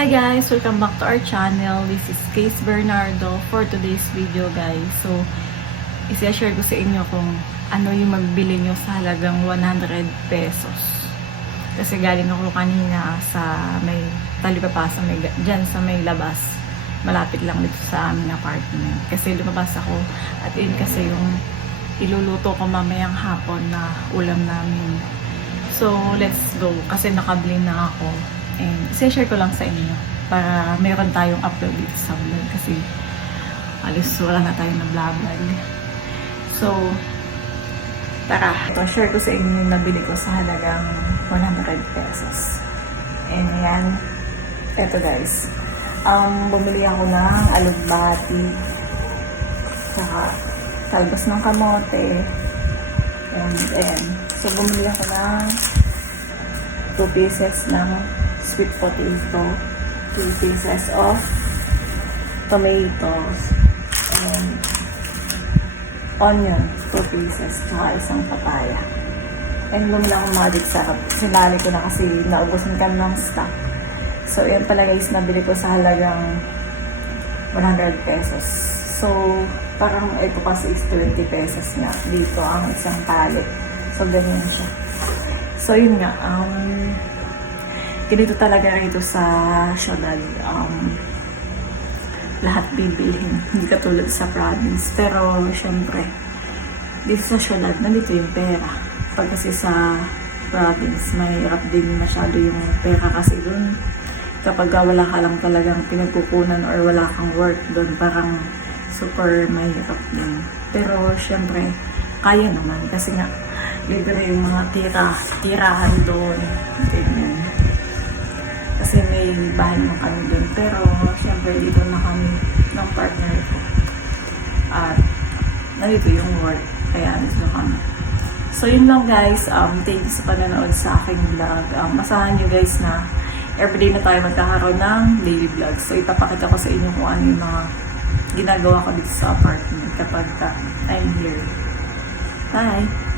Hi guys! Welcome back to our channel. This is Case Bernardo for today's video guys. So, isi-share ko sa inyo kung ano yung magbili nyo sa halagang 100 pesos. Kasi galing ako kanina sa may talipapa dyan sa may labas. Malapit lang dito sa aming apartment. Kasi lumabas ako at yun kasi yung iluluto ko mamayang hapon na ulam namin. So, let's go. Kasi nakabili na ako. And share ko lang sa inyo para meron tayong upload dito sa vlog kasi alis wala na tayong na-vlog. So, tara. Ito, share ko sa inyo yung nabili ko sa halagang 100 pesos. And yan. Ito guys. Bumili ako ng alugbati. Saka talbos ng kamote. And then, so bumili ako ng 2 pieces ng sweet potato, 2 pieces of tomatoes, and onion, 2 pieces, tsaka isang papaya. And bumili akong magic sarap. Sinali ko na kasi naubusan ka ng stock. So, yan pala guys, nabili ko sa halagang 100 pesos. So, parang ito kasi is 20 pesos nga. Dito ang isang palit. So, ganyan siya. So, yun nga, ganito talaga rito sa syudad, lahat bibilhin, hindi katulad sa province. Pero syempre dito sa syudad nandito yung pera. Pag kasi sa province mahirap din masyado yung pera kasi dun kapag wala ka lang talagang pinagkukunan or wala kang work dun, parang super mahirap din. Pero syempre kaya naman kasi nga libre yung mga tirahan doon, ganyan. Kasi may bahay naman kami doon. Pero, syempre, dito na kami ng partner ko. At, nandito yung work. Kaya, dito na kami. So, yun lang guys. Thank you sa panonood sa aking vlog. Masahan nyo guys na everyday na tayo magkakaroon ng daily vlog. So, ipapakita ko sa inyo kung ano yung mga ginagawa ko dito sa apartment kapag I'm here. Bye!